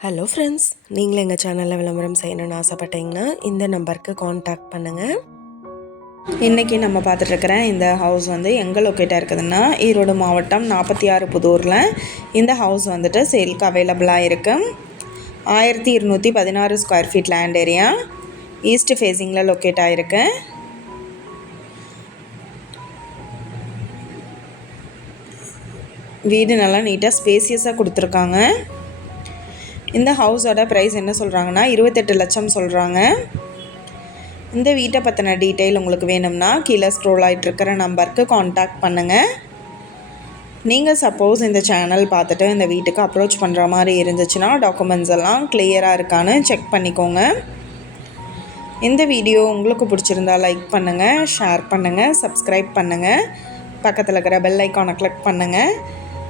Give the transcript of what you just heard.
Hello friends நீங்களும் எங்கள் சேனலில் விளம்பரம் செய்யணும்னு ஆசைப்பட்டீங்கன்னா இந்த நம்பருக்கு காண்டாக்ட் பண்ணுங்கள் இன்றைக்கி நம்ம பார்த்துட்ருக்கிற இந்த ஹவுஸ் வந்து எங்கே லொக்கேட்டாக இருக்குதுன்னா ஈரோடு மாவட்டம் நாற்பத்தி ஆறு புதூரில். இந்த ஹவுஸ் வந்துட்டு சேல்க்கு அவைலபிளாக இருக்குது ஆயிரத்தி இருநூற்றி பதினாறு square feet land area east ஃபேஸிங்கில் locate ஆகிருக்கு வீடு நல்லா நீட்டாக ஸ்பேசியஸாக கொடுத்துருக்காங்க. இந்த ஹவுஸோட ப்ரைஸ் என்ன சொல்கிறாங்கன்னா இருபத்தெட்டு லட்சம் சொல்கிறாங்க இந்த வீட்டை பற்றின டீட்டெயில் உங்களுக்கு வேணும்னா கீழே ஸ்க்ரோல் ஆகிட்டுருக்கிற நம்பருக்கு காண்டாக்ட் பண்ணுங்கள் நீங்கள் சப்போஸ் இந்த சேனல் பார்த்துட்டு இந்த வீட்டுக்கு அப்ரோச் பண்ணுற மாதிரி இருந்துச்சுன்னா டாக்குமெண்ட்ஸ் எல்லாம் கிளியராக இருக்கான்னு செக் பண்ணிக்கோங்க. இந்த வீடியோ உங்களுக்கு பிடிச்சிருந்தா லைக் பண்ணுங்கள் ஷேர் பண்ணுங்கள் சப்ஸ்கிரைப் பண்ணுங்கள் பக்கத்தில் இருக்கிற பெல் ஐக்கானை கிளிக் பண்ணுங்கள்